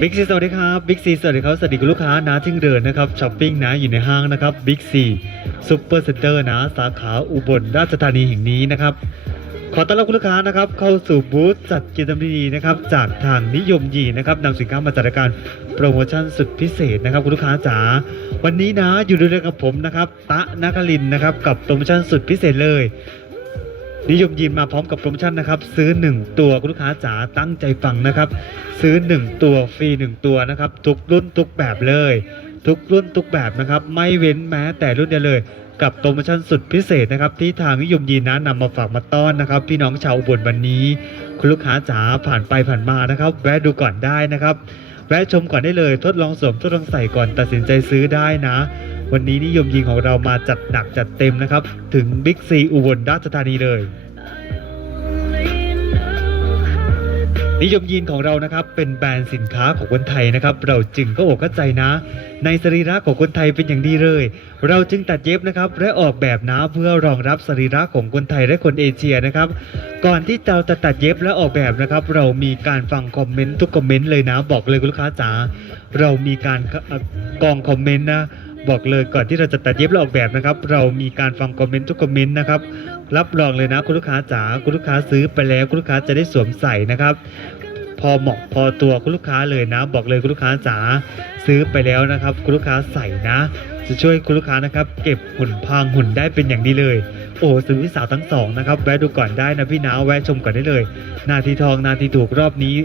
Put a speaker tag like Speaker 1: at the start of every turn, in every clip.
Speaker 1: บิ๊กซีสวัสดีครับบิ๊กซีสวัสดีครับสวัสดีคุณลูกค้านะที่เดินนะครับช้อปปิ้งนะอยู่ในห้างนะครับบิ๊กซีซูเปอร์เซ็นเตอร์นะสาขาอุบลราชธานีแห่งนี้นะครับ ขอต้อนรับคุณลูกค้านะครับเข้าสู่บูธจัดกิจกรรมดีๆนะครับจากทางนิยมยีนะครับนำสินค้ามาจัดรายการโปรโมชั่นสุดพิเศษนะครับคุณลูกค้าจ๋าวันนี้นะอยู่ด้วยกับผมนะครับตะนักลินนะครับกับโปรโมชั่นสุดพิเศษเลย นิยมยีนมาพร้อมกับโปรโมชั่นนะครับ ซื้อ 1 ตัวคุณลูกค้าจ๋าตั้งใจฟังนะครับ ซื้อ 1 ตัวฟรี 1 ตัวนะครับ ทุกรุ่นทุกแบบเลย ทุกรุ่นทุกแบบนะครับ ไม่เว้นแม้แต่รุ่นเดียวเลย กับโปรโมชั่นสุดพิเศษนะครับ ที่ทางนิยมยีนนะนำมาฝากมาต้อนนะครับ พี่น้องชาวอุบลวันนี้ คุณลูกค้าจ๋าผ่านไปผ่านมานะครับ แวะดูก่อนได้นะครับแวะชมก่อนได้เลย ทดลองสวมทดลองใส่ก่อนตัดสินใจซื้อได้นะ วันนี้นิยมยีนของเรามาจัดหนักจัดเต็มนะครับ ถึงบิ๊กซีอุบลราชธานีเลย นิยมยีนของเรานะครับ เป็นแบรนด์สินค้าของคนไทยนะครับ เราจึงก็อกเข้าใจนะ ในสรีระของคนไทยเป็นอย่างดีเลย เราจึงตัดเย็บนะครับและออกแบบนะเพื่อรองรับสรีระของคนไทยและคนเอเชียนะครับ ก่อนที่เราจะตัดเย็บและออกแบบนะครับ เรามีการฟังคอมเมนต์ทุกคอมเมนต์เลยนะ บอกเลยคุณลูกค้าจ๋าเรามีการกองคอมเมนต์นะ บอกเลยก่อนที่เราจะตัดเย็บและออกแบบนะครับ เรามีการฟังคอมเมนต์ทุกคอมเมนต์นะครับรับรองเลยนะคุณลูกค้าจ๋าคุณลูกค้าซื้อไปแล้วคุณลูกค้าจะได้สวมใส่นะครับ อเหมาะพอตัวคุณลูกค้าเลยนะ บอกเลยคุณลูกค้าจ๋าซื้อไปแล้วนะครับ คุณลูกค้าใส่นะ จะช่วยคุณลูกค้านะครับ เก็บหุ่นพางหุ่นได้เป็นอย่างดีเลย โอ้โหซื้อพี่สาวทั้งสองนะครับแวะดูก่อนได้นะพี่น้าแวะชมก่อนได้เลย นาทีทองนาทีถูกรอบนี้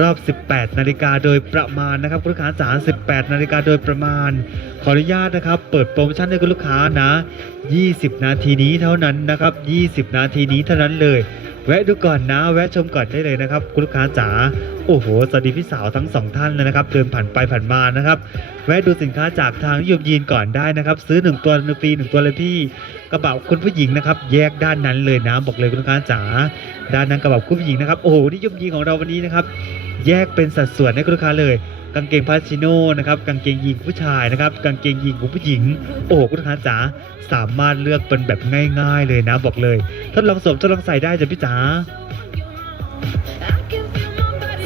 Speaker 1: รอบ 18 นาฬิกาโดยประมาณนะครับคุณลูกค้าจ๋า18 นาฬิกาโดยประมาณ ขออนุญาตนะครับ เปิดโปรโมชั่นให้คุณลูกค้านะ 20 นาทีนี้เท่านั้นนะครับ 20 นาทีนี้เท่านั้นเลย แวะดูก่อนนะ แวะชมก่อนได้เลยนะครับ คุณลูกค้าจ๋าโอ้โหสวัสดีพี่สาวทั้งสองท่านเลยนะครับเดินผ่านไปผ่านมานะครับ แวะดูสินค้าจากทางนิยมยีนก่อนได้นะครับ ซื้อ1ตัวหนึ่งฟรีหนึ่งตัวเลยพี่กระเป๋าคุณผู้หญิงนะครับ แยกด้านนั้นเลยนะบอกเลยคุณลูกค้าจ๋าด้านนั้นกระเป๋าคุณผู้หญิงนะครับโอ้โหนิยมยีนของเราวันนี้นะครับ แยกเป็นสัดส่วนให้ลูกค้าเลย กางเกงพาชิโน่นะครับกางเกงยีนผู้ชายนะครับกางเกงยีนของผู้หญิง โอ้โหลูกค้าจ๋าสามารถเลือกเป็นแบบง่าย ๆ เลยนะบอกเลยทดลองสวมทดลองใส่ได้จ้ะพี่จ๋า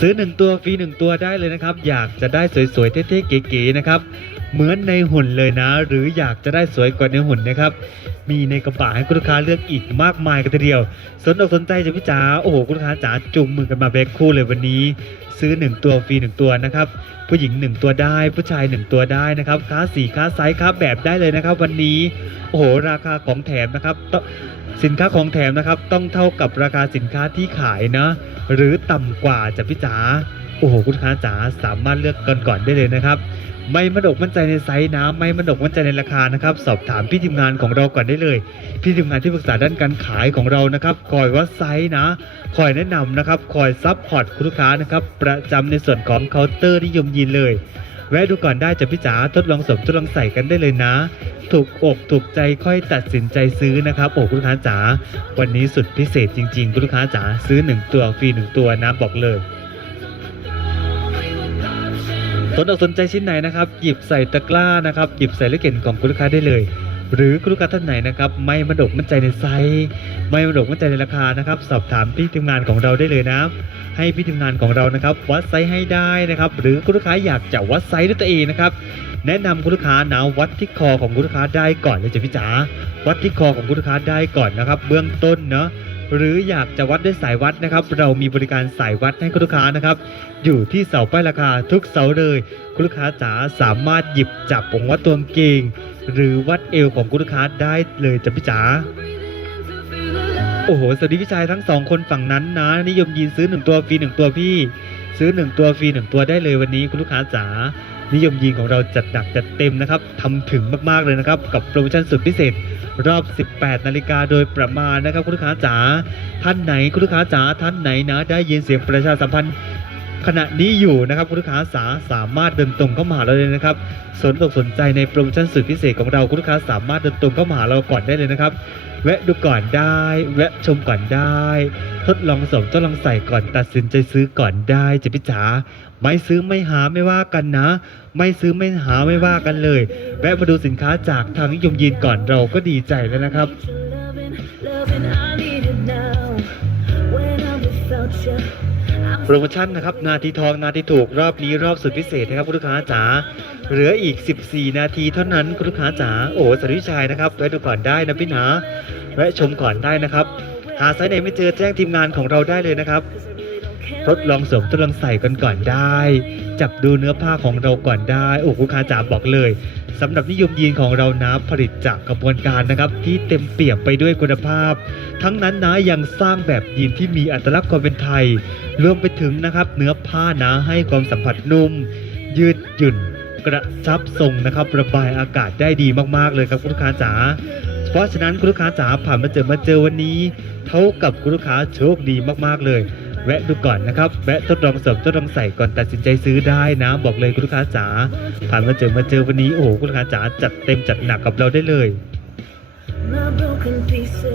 Speaker 1: ซื้อ 1 ตัวฟรี1ตัวได้เลยนะครับ อยากจะได้สวยๆเท่ๆเก๋ๆนะครับ เหมือนในหุ่นเลยนะ หรืออยากจะได้สวยกว่าในหุ่นนะครับ มีในกระเป๋าให้คุณลูกค้าเลือกอีกมากมายกันทีเดียว สนอกสนใจจะพี่จ๋าโอ้โหคุณลูกค้าจ๋าจูงมือกันมาแบกคู่เลยวันนี้ ซื้อ 1 ตัวฟรี1 ตัวนะครับ ผู้หญิง 1 ตัวได้ ผู้ชาย 1 ตัวได้นะครับค้าสีค้าไซส์ค้าแบบได้เลยนะครับ วันนี้โอ้โหราคาของแถมนะครับสินค้าของแถมนะครับต้องเท่ากับราคาสินค้าที่ขายนะหรือต่ำกว่าจะพี่จ๋า โอ้โหคุณลูกค้าจ๋าสามารถเลือกกันก่อนได้เลยนะครับ ไม่มั่นอกมั่นใจในไซส์นะไม่มั่นอกมั่นใจในราคานะครับ สอบถามพี่ทีมงานของเราก่อนได้เลย พี่ทีมงานที่ปรึกษาด้านการขายของเรานะครับ คอยวัดไซส์นะ คอยแนะนำนะครับ คอยซับพอร์ตคุณลูกค้านะครับ ประจำในส่วนของเคาน์เตอร์นิยมยีนเลยแวะดูก่อนได้จากพี่จ๋าทดลองสวมทดลองใส่กันได้เลยนะ ถูกอกถูกใจค่อยตัดสินใจซื้อนะครับโอ้คุณลูกค้าจ๋าวันนี้สุดพิเศษจริงๆ คุณลูกค้าจ๋าซื้อ 1 ตัวฟรี1ตัวนะบอกเลย นอกสนใจชิ้นไหนนะครับ หยิบใส่ตะกร้านะครับ หยิบใส่ลูกเก็นของคุณลูกค้าได้เลย หรือคุณลูกค้าท่านไหนนะครับไม่มั่นอกมั่นใจในไซส์ไม่มั่นอกมั่นใจในราคานะครับ สอบถามพี่ทีมงานของเราได้เลยนะ ให้พี่ทีมงานของเรานะครับ วัดไซส์ให้ได้นะครับ หรือคุณลูกค้าอยากจะวัดไซส์ด้วยตัวเองนะครับแนะนำคุณลูกค้านะวัดที่คอของคุณลูกค้าได้ก่อนเลยจ้ะพี่จ๋าวัดที่คอของคุณลูกค้าได้ก่อนนะครับ เบื้องต้นเนาะ หรืออยากจะวัดด้วยสายวัดนะครับ เรามีบริการสายวัดให้คุณลูกค้านะครับ อยู่ที่เสาป้ายราคาทุกเสาเลยคุณลูกค้าจ๋าสามารถหยิบจับผมวัดตัวเกงหรือวัดเอวของคุณลูกค้าได้เลยจ้ะพี่จ๋าโอ้โหสวัสดีพี่ชายทั้งสองคนฝั่งนั้นนะ นิยมยีนซื้อ1ตัวฟรี1ตัวพี่ ซื้อ1ตัวฟรี1ตัวได้เลยวันนี้คุณลูกค้าจ๋า นิยมยิงของเราจัดหนักจัดเต็มนะครับทำถึงมากๆเลยนะครับ กับโปรโมชั่นสุดพิเศษ รอบ 18 นาฬิกาโดยประมาณนะครับ คุณลูกค้าจ๋าท่านไหนคุณลูกค้าจ๋าท่านไหนนะ ได้ยินเสียงประชาสัมพันธ์ ขณะนี้อยู่นะครับคุณลูกค้าสาสามารถเดินตรงเข้ามาหาเราเลยนะครับสนอกสนใจในโปรโมชั่นสุดพิเศษของเราคุณลูกค้าสามารถเดินตรงเข้ามาหาเราก่อนได้เลยนะครับ แวะดูก่อนได้ แวะชมก่อนได้ ทดลองสวมทดลองใส่ก่อนตัดสินใจซื้อก่อนได้จะพี่จ๋าไม่ซื้อไม่หาไม่ว่ากันนะ ไม่ซื้อไม่หาไม่ว่ากันเลย แวะมาดูสินค้าจากทางนิยมยีนก่อนเราก็ดีใจแล้วนะครับ โปรโมชั่นนะครับนาทีทองนาทีถูกรอบนี้รอบสุดพิเศษนะครับคุณลูกค้าจ๋าเหลืออีก 14 นาทีเท่านั้นคุณลูกค้าจ๋าโอ้สวัสดีชายนะครับแวะดูก่อนได้นะพี่หนะแวะชมก่อนได้นะครับ หาไซส์ไหนไม่เจอแจ้งทีมงานของเราได้เลยนะครับทดลองสวมทดลองใส่กันก่อนได้ จับดูเนื้อผ้าของเราก่อนได้โอ้คุณค้าจ๋าบอกเลยสำหรับนิยมยีนของเรานะผลิตจากกระบวนการนะครับ ที่เต็มเปี่ยมไปด้วยคุณภาพ ทั้งนั้นนะยังสร้างแบบยีนที่มีอัตลักษณ์ความเป็นไทย รวมไปถึงนะครับ เนื้อผ้าหนะให้ความสัมผัสนุ่ม ยืดหยุ่นกระชับทรงนะครับ ระบายอากาศได้ดีมากๆเลยครับคุณลูกค้าจ๋าเพราะฉะนั้นคุณลูกค้าจ๋าผ่านมาเจอมาเจอวันนี้ เท่ากับคุณลูกค้าโชคดีมากๆเลย แวะดูก่อนนะครับ แวะทดลองสริมทดลองใส่ก่อนตัดสินใจซื้อได้นะ บอกเลยคุณลูกค้าจ๋าผ่านมาเจอมาเจอวันนี้โอ้โหคุณลูกค้าจ๋าจัดเต็มจัดหนักกับเราได้เลย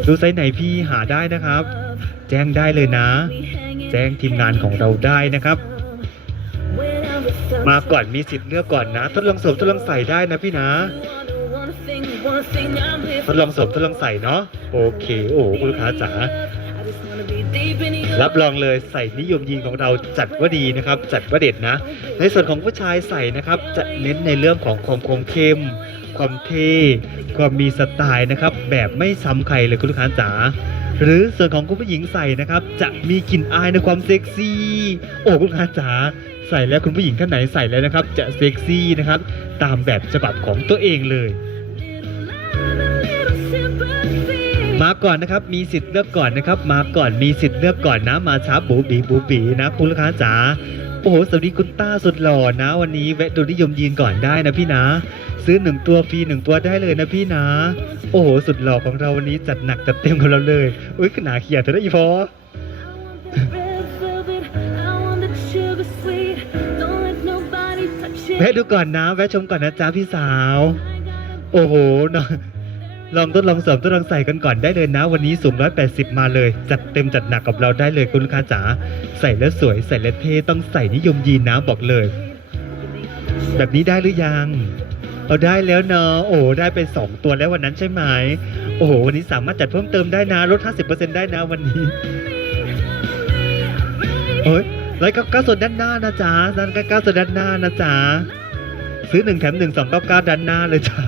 Speaker 1: ดูไซส์ไหนพี่หาได้นะครับ แจ้งได้เลยนะ แจ้งทีมงานของเราได้นะครับ มาก่อนมีสิทธิ์เลือกก่อนนะทดลองสวมทดลองใส่ได้นะพี่นะทดลองสวมทดลองใส่เนาะโอเค โอ้คุณลูกค้าจ๋ารับรองเลยใส่นิยมยีนของเราจัดว่าดีนะครับ จัดว่าเด็ดนะ ในส่วนของผู้ชายใส่นะครับ จะเน้นในเรื่องของความคมเข้ม ความเท่ความมีสไตล์นะครับ แบบไม่ซ้ำใครเลยคุณลูกค้าจ๋า หรือส่วนของคุณผู้หญิงใส่นะครับ จะมีกลิ่นอายในความเซ็กซี่ โอ้คุณลูกค้าจ๋าใส่แล้วคุณผู้หญิงท่านไหนใส่แล้วนะครับ จะเซ็กซี่นะครับ ตามแบบฉบับของตัวเองเลย มาก่อนนะครับมีสิทธิ์เลือกก่อนนะครับ มาก่อนมีสิทธิ์เลือกก่อนนะมาช้าบูบีบูบีนะคุณลูกค้าจ๋า โอ้โหสวัสดีคุณต้าสุดหล่อนะ วันนี้แวะดูนิยมยีนก่อนได้นะพี่นะ ซื้อหนึ่งตัวฟรีหนึ่งตัวได้เลยนะพี่นะ โอ้โหสุดหล่อของเราวันนี้จัดหนักจัดเต็มกับเราเลยอุ้ยขนาเขียดเธอได้อีพอ แวะดูก่อนนะ แวะชมก่อนนะจ๊ะพี่สาว โอ้โหน้อง ลองทดลองเสริมทดลองใส่กันก่อนได้เลยนะ วันนี้สูง180 มาเลย จัดเต็มจัดหนักกับเราได้เลยคุณลูกค้าจ๋าใส่แล้วสวยใส่แล้วเท่ต้องใส่นิยมยีนนะบอกเลย แบบนี้ได้หรือยังเอาได้แล้วเนาะโอ้ได้เป็น2ตัวแล้ววันนั้นใช่ไหมโอ้โหวันนี้สามารถจัดเพิ่มเติมได้นะลด 50%ได้นะวันนี้โอ้ยร้อยเก้าเก้าส่วนด้านหน้านะจ๊ะด้านเก้าเก้าส่วนด้านหน้านะจ๊ะซื้อหนึ่งแถมหนึ่งสองเก้าเก้าด้านหน้าเลยจ้ะ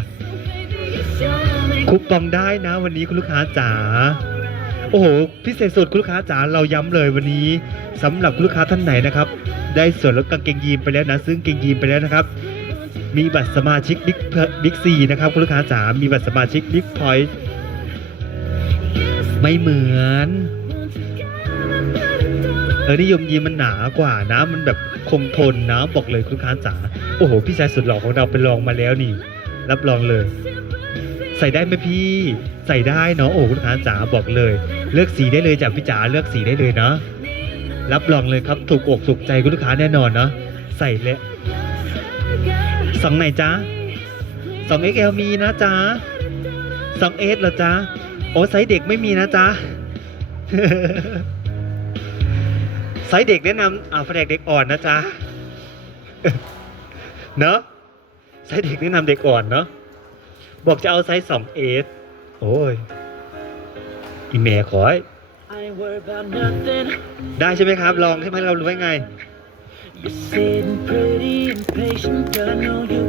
Speaker 1: คูปองได้นะ วันนี้คุณลูกค้าจ๋าโอ้โหพิเศษสุดคุณลูกค้าจ๋าเราย้ำเลยวันนี้สำหรับคุณลูกค้าท่านไหนนะครับ ได้ส่วนลดกางเกงยีนไปแล้วนะ ซึ่งกางเกงยีนไปแล้วนะครับ มีบัตรสมาชิกบิ๊กบิ๊กซีนะครับคุณลูกค้าจ๋ามีบัตรสมาชิกบิ๊กพอยต์ไม่เหมือนเออนิยมยีมันหนากว่านะ มันแบบคงทนนะบอกเลยคุณลูกค้าจ๋าโอ้โห พี่ชายสุดหล่อของเราไปลองมาแล้วนี่ รับรองเลย ใส่ได้ไหมพี่ใส่ได้เนาะโอ้คุณลูกค้าจ๋าบอกเลย เลือกสีได้เลยจ้ะพี่จ๋าเลือกสีได้เลยเนาะรับรองเลยครับถูกอกถูกใจคุณลูกค้าแน่นอนเนาะใส่เลยสองไหนจ๊ะสอง XL มีนะจ๊ะสอง S เหรอจ๊ะโอ้ไซส์เด็กไม่มีนะจ๊ะไซส์เด็กแนะนำอ่าแผนกเด็กอ่อนนะจ๊ะเนาะไซส์เด็กแนะนำเด็กอ่อนเนาะ บอกจะเอาไซส์2 s โอ้ยอีเมลขอให้ได้ใช่ไหมครับ ลองให้ไหมเรารู้ไว้ไง
Speaker 2: You're sitting pretty impatient, girl. I know you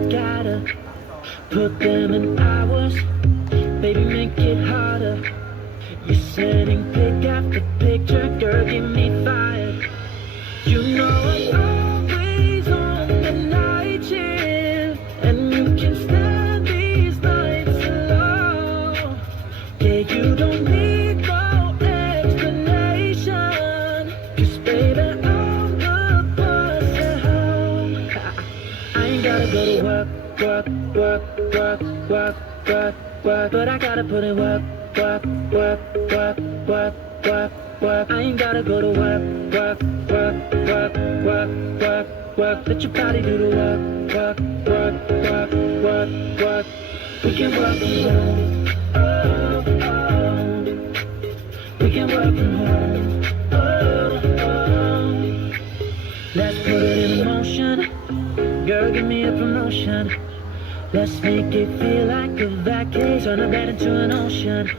Speaker 2: work, work. I ain't gotta go to work, work, work, work, work, work, work. Let your body do the work, work, work, work, work, work. We can work from home. Oh, oh. We can work from home. Oh. Let's put it in motion. Girl, give me a promotion. Let's make it feel like a vacation. Turn a bed into an ocean.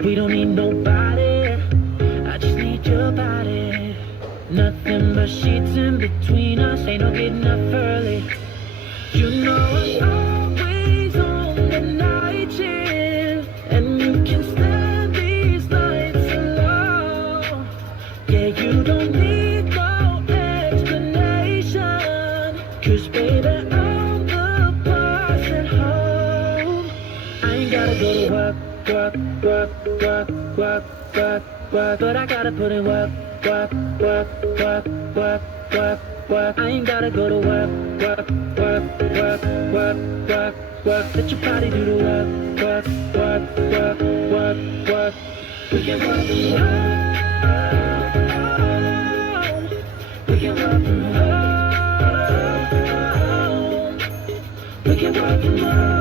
Speaker 2: We don't need nobody. Need your body. Nothing but sheets in between us. Ain't no getting up early. You know I'm work, but I gotta put in work, work, work, work, work, work, work. I ain't gotta go to work, work, work, work, work, work, work. Let your body do the work, work, work, work, work, work. We can work from home. We can work from home. We can work from home.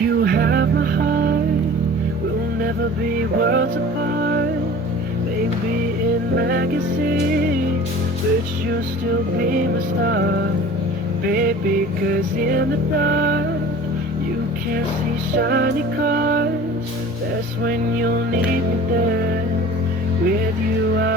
Speaker 2: You have my heart. We'll never be worlds apart. Maybe in magazines, but you'll still be my star. Baby, cause in the dark, you can't see shiny cars. That's when you'll need me there. With you, I'll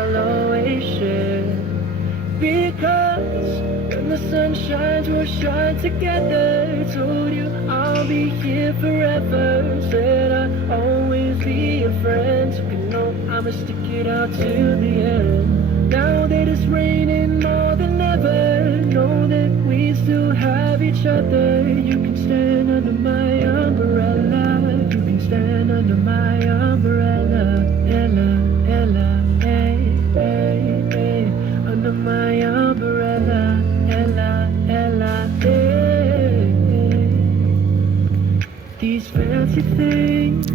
Speaker 2: sun shines, we'll shine together. Told you I'll be here forever. Said I'll always be your friend. You know I'ma stick it out to the end. Now that it's raining more than ever, know that we still have each other. You can stand under my umbrella. You can stand under my umbrella. Ella, Ella, hey, hey, hey, under my umbrella. thing.